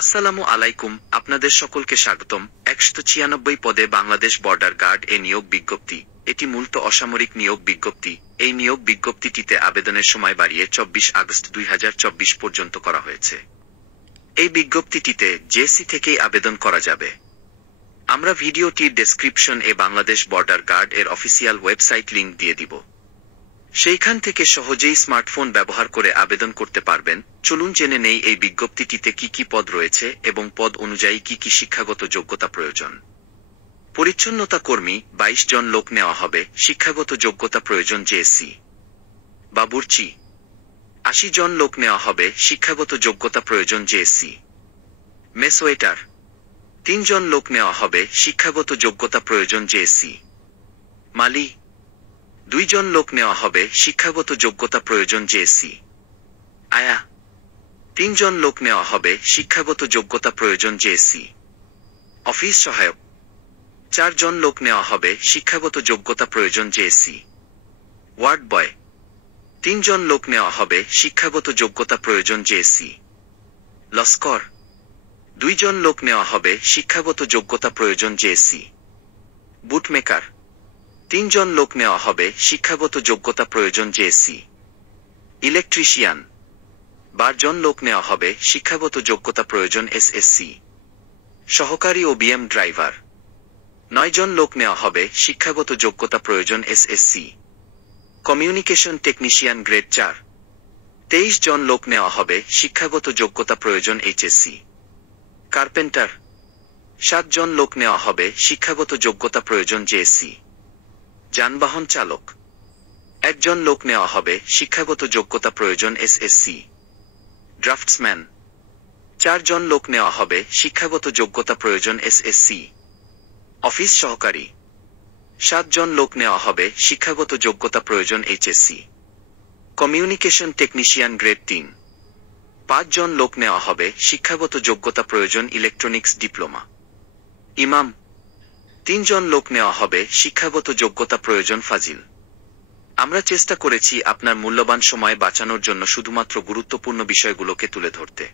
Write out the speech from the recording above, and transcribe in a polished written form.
আসসালামু আলাইকুম, আপনাদের সকলকে স্বাগতম। ১৯৬ পদে বাংলাদেশ বর্ডার গার্ড এ নিয়োগ বিজ্ঞপ্তি। এটি মূলত অসামরিক নিয়োগ বিজ্ঞপ্তি। এই নিয়োগ বিজ্ঞপ্তিটিতে আবেদনের সময় বাড়িয়ে ২৪ আগস্ট ২০২৪ পর্যন্ত করা হয়েছে। এই বিজ্ঞপ্তিটিতে জেএসসি থেকেই আবেদন করা যাবে। আমরা ভিডিওটির ডেসক্রিপশন এ বাংলাদেশ বর্ডার গার্ড এর অফিসিয়াল ওয়েবসাইট লিংক দিয়ে দিব। সেইখান থেকে সহজেই স্মার্টফোন ব্যবহার করে আবেদন করতে পারবেন। চলুন জেনে নেই এই বিজ্ঞপ্তিটিতে কি কি পদ রয়েছে এবং পদ অনুযায়ী কি কি শিক্ষাগত যোগ্যতা প্রয়োজন। পরিচ্ছন্নতা কর্মী ২২ জন লোক নেওয়া হবে, শিক্ষাগত যোগ্যতা প্রয়োজন জেএসসি। বাবুর্চি ৮০ জন লোক নেওয়া হবে, শিক্ষাগত যোগ্যতা প্রয়োজন জেএসসি। মেস ওয়েটার ৩ জন লোক নেওয়া হবে, শিক্ষাগত যোগ্যতা প্রয়োজন জেএসসি। মালি ২ জন লোক নেওয়া হবে, শিক্ষাগত যোগ্যতা প্রয়োজন জেএসসি। আয়া ৩ জন লোক নেওয়া হবে, শিক্ষাগত যোগ্যতা প্রয়োজন জেএসসি। অফিস সহায়ক ৪ জন লোক নেওয়া হবে, শিক্ষাগত যোগ্যতা প্রয়োজন জেএসসি। ওয়ার্ড বয় ৩ জন লোক নেওয়া হবে, শিক্ষাগত যোগ্যতা প্রয়োজন জেএসসি। লস্কর ২ জন লোক নেওয়া হবে, শিক্ষাগত যোগ্যতা প্রয়োজন জেএসসি। বুটমেকার ৩ জন লোক নেওয়া হবে, শিক্ষাগত যোগ্যতা প্রয়োজন জেএসসি। ইলেকট্রিশিয়ান ১২ জন লোক নেওয়া হবে, শিক্ষাগত যোগ্যতা প্রয়োজন এসএসসি। সহকারী ও বিএম ড্রাইভার ৯ জন লোক নেওয়া হবে, শিক্ষাগত যোগ্যতা প্রয়োজন এসএসসি। কমিউনিকেশন টেকনিশিয়ান গ্রেড ৪ ২৩ জন লোক নেওয়া হবে, শিক্ষাগত যোগ্যতা প্রয়োজন এইচএসসি। কার্পেন্টার ৭ জন লোক নেওয়া হবে, শিক্ষাগত যোগ্যতা প্রয়োজন জেএসসি। যানবাহন চালক ১ জন লোক নেওয়া হবে, শিক্ষাগত যোগ্যতা প্রয়োজন এসএসসি। ড্রাফটসম্যান ৪ জন লোক নেওয়া হবে, শিক্ষাগত যোগ্যতা প্রয়োজন এসএসসি। অফিস সহকারী ৭ জন লোক নেওয়া হবে, শিক্ষাগত যোগ্যতা প্রয়োজন এইচএসসি। কমিউনিকেশন টেকনিশিয়ান গ্রেড ৩ ৫ জন লোক নেওয়া হবে, শিক্ষাগত যোগ্যতা প্রয়োজন ইলেকট্রনিক্স ডিপ্লোমা। ইমাম ৩ জন লোক নেওয়া হবে, শিক্ষাগত যোগ্যতা প্রয়োজন ফাজিল। আমরা চেষ্টা করেছি আপনার মূল্যবান সময় বাঁচানোর জন্য শুধুমাত্র গুরুত্বপূর্ণ বিষয়গুলোকে তুলে ধরতে।